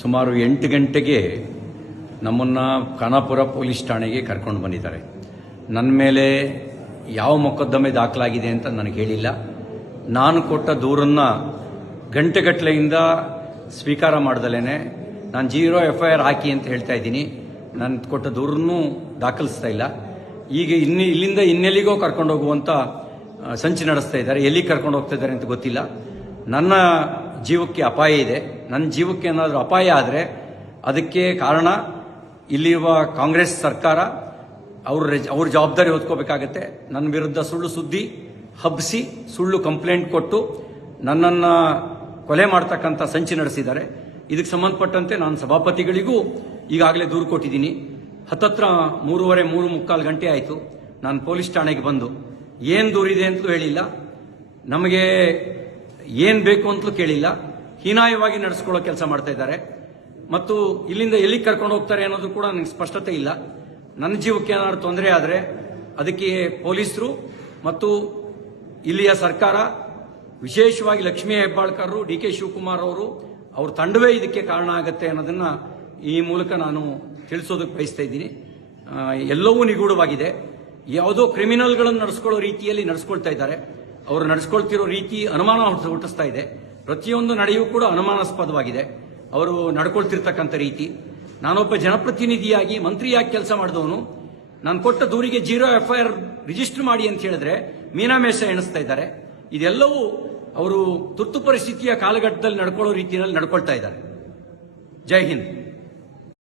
ಸುಮಾರು 8 ಗಂಟೆಗೆ ನಮ್ಮನ್ನು ಖಾನಾಪುರ ಪೊಲೀಸ್ ಠಾಣೆಗೆ ಕರ್ಕೊಂಡು ಬಂದಿದ್ದಾರೆ. ನನ್ನ ಮೇಲೆ ಯಾವ ಮೊಕದ್ದಮೆ ದಾಖಲಾಗಿದೆ ಅಂತ ನನಗೆ ಹೇಳಿಲ್ಲ. ನಾನು ಕೊಟ್ಟ ದೂರನ್ನು ಗಂಟೆಗಟ್ಟಲೆಯಿಂದ ಸ್ವೀಕಾರ ಮಾಡ್ದಲೇನೆ ನಾನು 0 FIR ಹಾಕಿ ಅಂತ ಹೇಳ್ತಾ ಇದ್ದೀನಿ. ನಾನು ಕೊಟ್ಟ ದೂರನ್ನು ದಾಖಲಿಸ್ತಾ ಇಲ್ಲ. ಈಗ ಇಲ್ಲಿಂದ ಇನ್ನೆಲ್ಲಿಗೋ ಕರ್ಕೊಂಡು ಹೋಗುವಂಥ ಸಂಚು ನಡೆಸ್ತಾ ಇದ್ದಾರೆ. ಎಲ್ಲಿಗೆ ಕರ್ಕೊಂಡು ಹೋಗ್ತಾ ಇದ್ದಾರೆ ಅಂತ ಗೊತ್ತಿಲ್ಲ. ನನ್ನ ಜೀವಕ್ಕೆ ಅಪಾಯ ಇದೆ. ನನ್ನ ಜೀವಕ್ಕೆ ಏನಾದರೂ ಅಪಾಯ ಆದರೆ ಅದಕ್ಕೆ ಕಾರಣ ಇಲ್ಲಿರುವ ಕಾಂಗ್ರೆಸ್ ಸರ್ಕಾರ. ಅವ್ರ ಜವಾಬ್ದಾರಿ ಹೊತ್ಕೋಬೇಕಾಗತ್ತೆ. ನನ್ನ ವಿರುದ್ಧ ಸುಳ್ಳು ಸುದ್ದಿ ಹಬ್ಬಿಸಿ ಸುಳ್ಳು ಕಂಪ್ಲೇಂಟ್ ಕೊಟ್ಟು ನನ್ನನ್ನು ಕೊಲೆ ಮಾಡ್ತಕ್ಕಂಥ ಸಂಚು ನಡೆಸಿದ್ದಾರೆ. ಇದಕ್ಕೆ ಸಂಬಂಧಪಟ್ಟಂತೆ ನಾನು ಸಭಾಪತಿಗಳಿಗೂ ಈಗಾಗಲೇ ದೂರು ಕೊಟ್ಟಿದ್ದೀನಿ. ಹತ್ತತ್ರ 3:45 ಗಂಟೆ ಆಯಿತು ನಾನು ಪೊಲೀಸ್ ಠಾಣೆಗೆ ಬಂದು. ಏನು ದೂರಿದೆ ಅಂತಲೂ ಹೇಳಿಲ್ಲ, ನಮಗೆ ಏನು ಬೇಕು ಅಂತಲೂ ಕೇಳಿಲ್ಲ. ಹೀನಾಯವಾಗಿ ನಡೆಸ್ಕೊಳ್ಳೋ ಕೆಲಸ ಮಾಡ್ತಾ ಇದ್ದಾರೆ. ಮತ್ತು ಇಲ್ಲಿಂದ ಎಲ್ಲಿಗೆ ಕರ್ಕೊಂಡು ಹೋಗ್ತಾರೆ ಅನ್ನೋದು ಕೂಡ ನನಗೆ ಸ್ಪಷ್ಟತೆ ಇಲ್ಲ. ನನ್ನ ಜೀವಕ್ಕೆ ಏನಾದರೂ ತೊಂದರೆ ಆದರೆ ಅದಕ್ಕೆ ಪೊಲೀಸರು ಮತ್ತು ಇಲ್ಲಿಯ ಸರ್ಕಾರ, ವಿಶೇಷವಾಗಿ ಲಕ್ಷ್ಮೀ ಹೆಬ್ಬಾಳ್ಕರ್, DK ಶಿವಕುಮಾರ್ ಅವ್ರ ತಂಡವೇ ಇದಕ್ಕೆ ಕಾರಣ ಆಗುತ್ತೆ ಅನ್ನೋದನ್ನು ಈ ಮೂಲಕ ನಾನು ತಿಳಿಸೋದಕ್ಕೆ ಬಯಸ್ತಾ ಇದ್ದೀನಿ. ಎಲ್ಲವೂ ನಿಗೂಢವಾಗಿದೆ. ಯಾವುದೋ ಕ್ರಿಮಿನಲ್ಗಳನ್ನು ನಡೆಸ್ಕೊಳ್ಳೋ ರೀತಿಯಲ್ಲಿ ನಡೆಸ್ಕೊಳ್ತಾ ಇದ್ದಾರೆ. ಅವರು ನಡೆಸ್ಕೊಳ್ತಿರೋ ರೀತಿ ಅನುಮಾನ ಹುಟ್ಟಿಸ್ತಾ ಇದೆ. ಪ್ರತಿಯೊಂದು ನಡೆಯೂ ಕೂಡ ಅನುಮಾನಾಸ್ಪದವಾಗಿದೆ ಅವರು ನಡ್ಕೊಳ್ತಿರ್ತಕ್ಕಂಥ ರೀತಿ. ನಾನೊಬ್ಬ ಜನಪ್ರತಿನಿಧಿಯಾಗಿ ಮಂತ್ರಿಯಾಗಿ ಕೆಲಸ ಮಾಡಿದವನು. ನಾನು ಕೊಟ್ಟ ದೂರಿಗೆ 0 FIR ರಿಜಿಸ್ಟರ್ ಮಾಡಿ ಅಂತ ಹೇಳಿದ್ರೆ ಮೀನಾಮೇಷ ಎಣಿಸ್ತಾ ಇದ್ದಾರೆ. ಇದೆಲ್ಲವೂ ಅವರು ತುರ್ತು ಪರಿಸ್ಥಿತಿಯ ಕಾಲಘಟ್ಟದಲ್ಲಿ ನಡ್ಕೊಳ್ಳೋ ರೀತಿಯಲ್ಲಿ ನಡ್ಕೊಳ್ತಾ ಇದ್ದಾರೆ. ಜೈ ಹಿಂದ್.